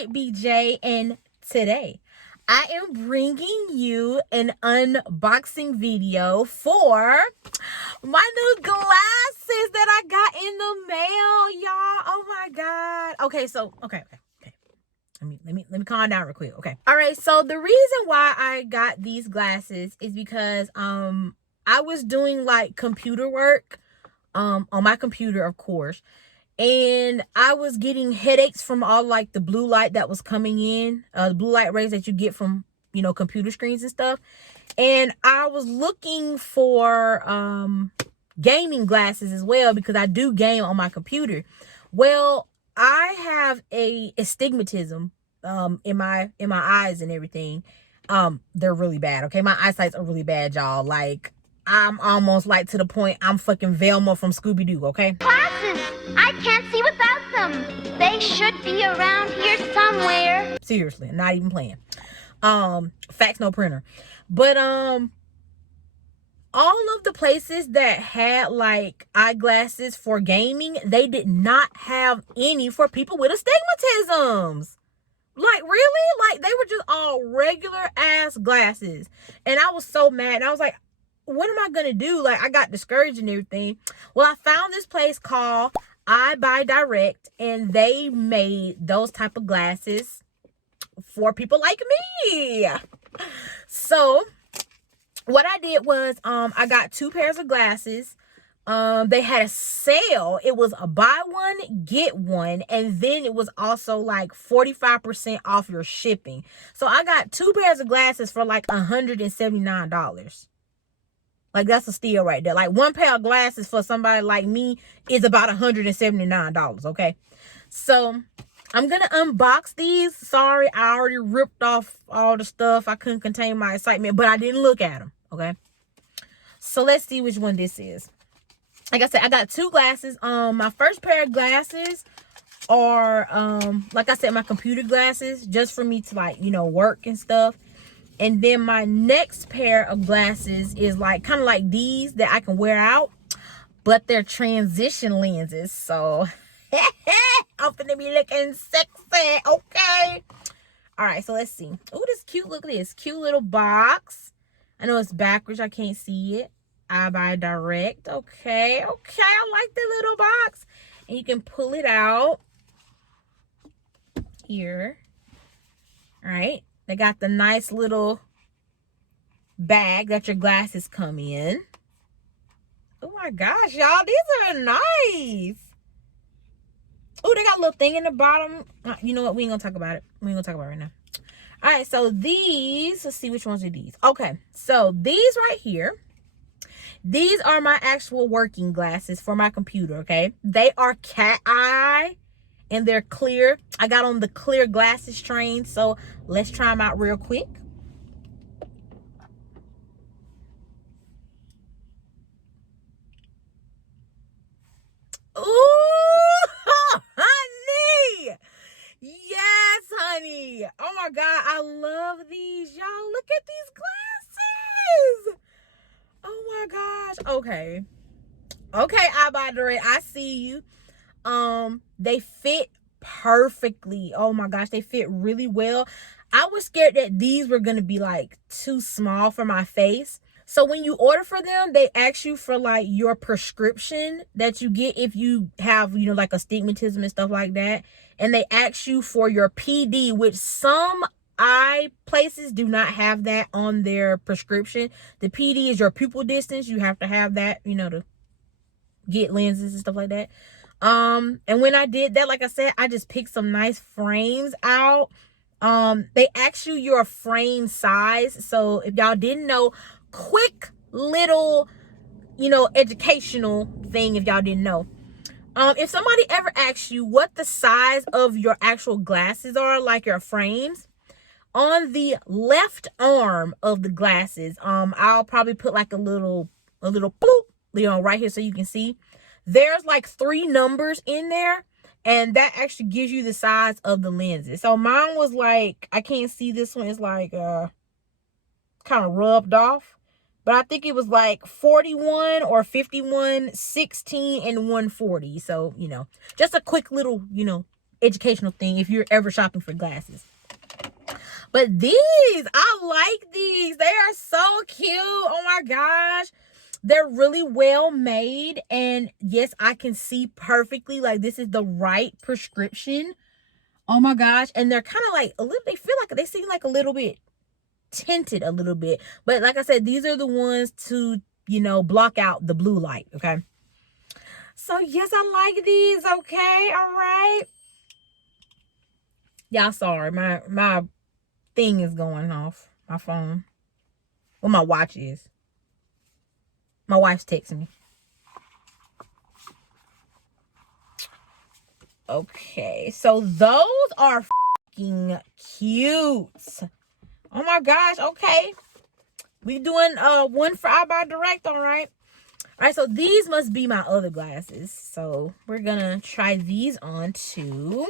it be Jay, and today I am bringing you an unboxing video for my new glasses that I got in the mail, y'all. Oh my god. Okay, so okay. Let me calm down real quick. Okay. All right, so the reason why I got these glasses is because I was doing like computer work on my computer, of course, and I was getting headaches from all like the blue light that was coming in, the blue light rays that you get from, you know, computer screens and stuff. And I was looking for gaming glasses as well, because I do game on my computer. Well, I have a astigmatism in my eyes and everything. They're really bad. Okay, my eyesights are really bad, y'all. Like, I'm almost like to the point I'm fucking Velma from Scooby-Doo. Okay, Glasses! I can't see without them. They should be around here somewhere. seriously, I'm not even playing. Fax no printer. But all of the places that had like eyeglasses for gaming, they did not have any for people with astigmatisms. Like, really? Like, they were just all regular ass glasses. And I was so mad. And I was like, what am I gonna do? Like, I got discouraged and everything. Well, I found this place called EyeBuy Direct, and they made those type of glasses for people like me. So what I did was I got 2 pairs of glasses. They had a sale. It was a buy one get one, and then it was also like 45% off your shipping. So I got 2 pairs of glasses for like $179. Like, that's a steal right there. Like, 1 pair of glasses for somebody like me is about $179. Okay, so I'm gonna unbox these. Sorry, I already ripped off all the stuff. I couldn't contain my excitement, but I didn't look at them. Okay, so let's see which one this is. Like I said, I got 2 glasses. My first pair of glasses are like I said, my computer glasses, just for me to, like, you know, work and stuff. And then my next pair of glasses is like kind of like these that I can wear out, but they're transition lenses. So I'm gonna be looking sexy. Okay, all right, so let's see. Oh, this cute. Look at this cute little box. I know it's backwards, I can't see it. EyeBuy Direct. Okay, I like the little box. And you can pull it out here. All right, they got the nice little bag that your glasses come in. Oh my gosh, y'all, these are nice. Oh, they got a little thing in the bottom. You know what, we ain't gonna talk about it. We ain't gonna talk about it right now. All right, so these, let's see which ones are these. Okay, so these right here, these are my actual working glasses for my computer. Okay, they are cat eye and they're clear. I got on the clear glasses train, so let's try them out real quick. Ooh, honey, yes, honey. Oh my god, I love these, y'all. Look at these glasses. Oh my gosh. Okay, EyeBuy Direct, I see you. They fit perfectly. Oh my gosh, they fit really well. I was scared that these were gonna be like too small for my face. So when you order for them, they ask you for like your prescription that you get if you have, you know, like astigmatism and stuff like that. And they ask you for your PD, which some eye places do not have that on their prescription. The PD is your pupil distance. You have to have that, you know, to get lenses and stuff like that. And when I did that, like I said, I just picked some nice frames out. They ask you your frame size. So if y'all didn't know, quick little, you know, educational thing, if y'all didn't know, if somebody ever asks you what the size of your actual glasses are, like your frames, on the left arm of the glasses, I'll probably put like a little bloop, you know, right here so you can see. There's like 3 numbers in there, and that actually gives you the size of the lenses. So mine was like, I can't see this one, it's like kind of rubbed off, but I think it was like 41 or 51, 16, and 140. So, you know, just a quick little, you know, educational thing if you're ever shopping for glasses. But these, I like these. They are so cute. Oh my gosh. They're really well made. And yes, I can see perfectly. Like, this is the right prescription. Oh my gosh. And they're kind of like a little, they seem like a little bit tinted a little bit. But like I said, these are the ones to, you know, block out the blue light. Okay. So yes, I like these. Okay. All right. Y'all, sorry. My thing is going off. My phone. Well, my watch is. My wife's texting me. Okay, so those are fucking cute. Oh my gosh. Okay, we doing one for EyeBuy Direct. All right. All right, so these must be my other glasses. So we're gonna try these on too.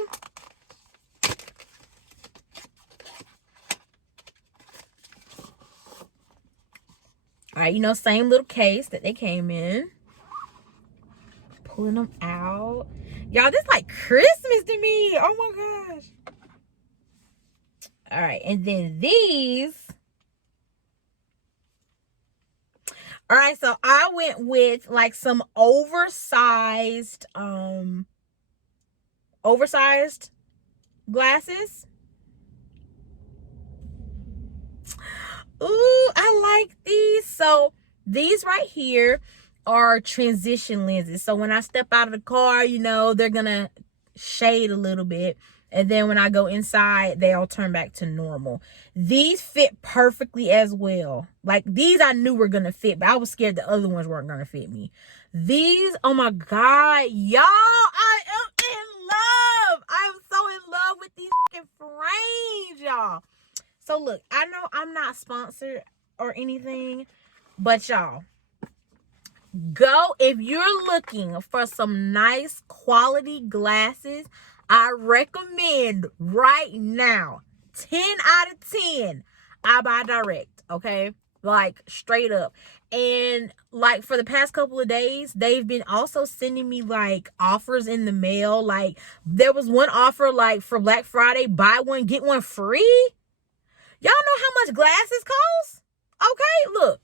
All right, you know, same little case that they came in. Pulling them out. Y'all, this like Christmas to me. Oh my gosh. All right, and then these. All right, so I went with like some oversized glasses. Ooh, I like these. So these right here are transition lenses. So when I step out of the car, you know, they're gonna shade a little bit. And then when I go inside, they'll turn back to normal. These fit perfectly as well. Like, these I knew were gonna fit, but I was scared the other ones weren't gonna fit me. These, oh my God, y'all, I am in love. I am so in love with these fucking frames, y'all. So look, I know I'm not sponsored or anything, but y'all, go, if you're looking for some nice quality glasses, I recommend right now, 10 out of 10, EyeBuy Direct, okay? Like, straight up. And like, for the past couple of days, they've been also sending me like offers in the mail. Like, there was one offer like for Black Friday, buy one, get one free. Y'all know how much glasses cost? Okay, look.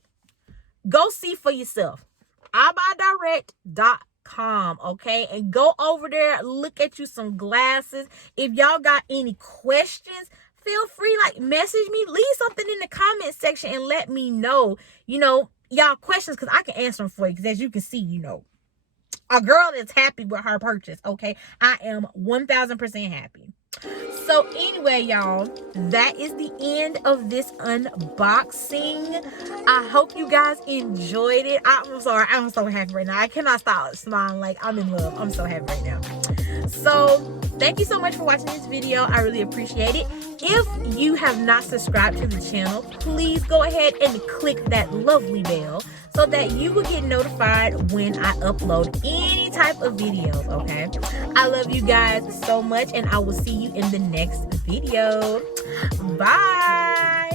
Go see for yourself. EyeBuyDirect.com, okay? And go over there, look at you some glasses. If y'all got any questions, feel free, like, message me. Leave something in the comment section and let me know, you know, y'all questions, because I can answer them for you. Because as you can see, you know, a girl is happy with her purchase, okay? I am 1000% happy. So anyway, y'all, that is the end of this unboxing. I hope you guys enjoyed it. I'm sorry, I'm so happy right now. I cannot stop smiling. Like, I'm in love. I'm so happy right now. So thank you so much for watching this video. I really appreciate it. If you have not subscribed to the channel, please go ahead and click that lovely bell so that you will get notified when I upload any type of videos, okay? I love you guys so much, and I will see you in the next video. Bye.